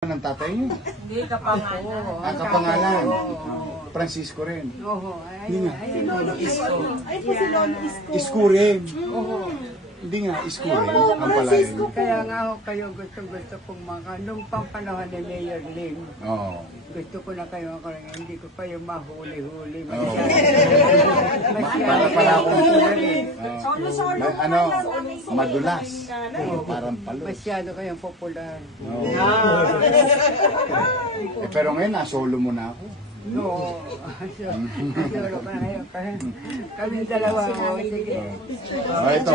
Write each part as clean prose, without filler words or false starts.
Ng tatay niyo? Hindi, kapangalan. Kapangalan. Francisco rin. Oo. Hindi nga. Ay po si Lolo Isko. Isko rin. Hindi nga, Isko rin. Ang palayan. Kaya nga ako kayo gusto kong nung pang panahon ni Mayor Lim. Oo. Gusto ko na kayo ako rin. Hindi ko pa yung mahuli-huli. Oo. Para pala akong madulas. Parang palo. Masyado kayong popular. Pero ngayon, nasolo mo na ako. No. Solo pa na kayo. Kami dalawa. Sige. Ito.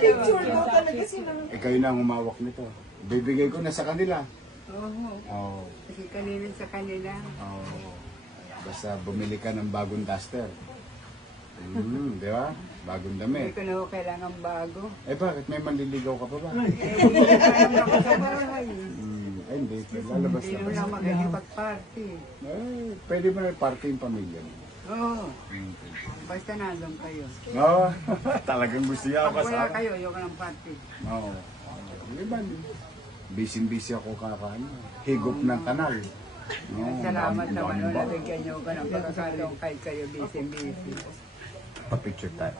Picture mo talaga sila. Kayo na ang humawak nito. Bibigay ko na sa kanila. Oo. Kasi kanina sa kanila. Oo. Basta bumili ka ng bagong duster. Di ba? Bagong Hindi damit. ko na ako kailangan bago. Bakit? May manliligaw ka pa ba? Sa bahay. Ay, hindi. Lalabas Hindi mo na. lang makikipag-party. Pwede ba na party yung pamilya mo? Oo. Basta nandun kayo. Oo. Talagang gusto niya Pag wala kayo, ayoko ng party. Oo. Di ba? Busy ako kakaano. Higop ng kanal. Salamat naman. Nabigyan niyo ko ng pagkakataon kay kayo busy. Pa-picture tayo.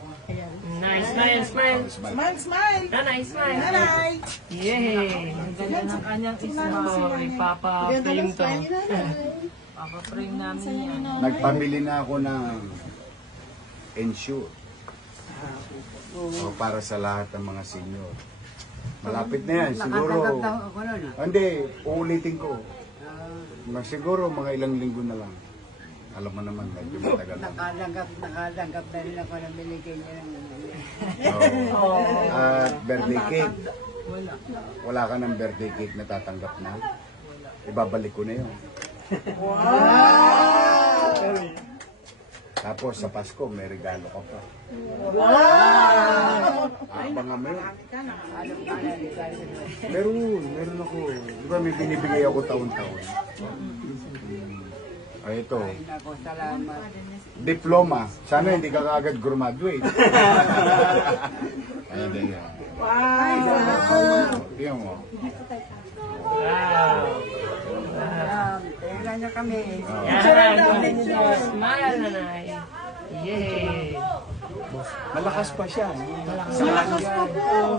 Nice, smile, smile. Smile, smile. Nanay, smile. Nanay. Yay! Ang ganda ng kanyang smile. Papa-frame to. Papa-frame namin yan. Nagpamili na ako ng ensure. Para sa lahat ng mga senior. Malapit na yan. Siguro. Nakatanggap na ako nun. Hindi. Uulitin ko. Siguro mga ilang linggo na lang. Alam mo naman, medyo matagal na. Nakatanggap na rin ako na binigay niya ng At birthday cake. Wala ka ng birthday cake na tatanggap na. Ibabalik ko na yun. Wow! Tapos sa Pasko, may regalo ka pa. Wow! Abangan mo yun. Meron ako. Di ba may binibigay ako taon-taon? Ay, ito. Ako, salamat. Diploma. Sana hindi ka kaagad graduate. Ayun din yan. Wow! Tingnan mo. Wow! Tingnan niyo kami. Yan, smile, nanay. Yay! Malakas pa siya. Malakas pa po.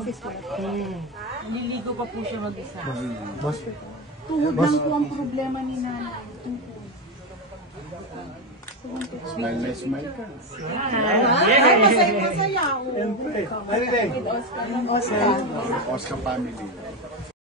Nililigo pa po siya mag-isa. Tuhod lang po ang problema ni Nanay. Smile na smile ka. Ay, masaya-masaya ako. Siyempre. Oscar family.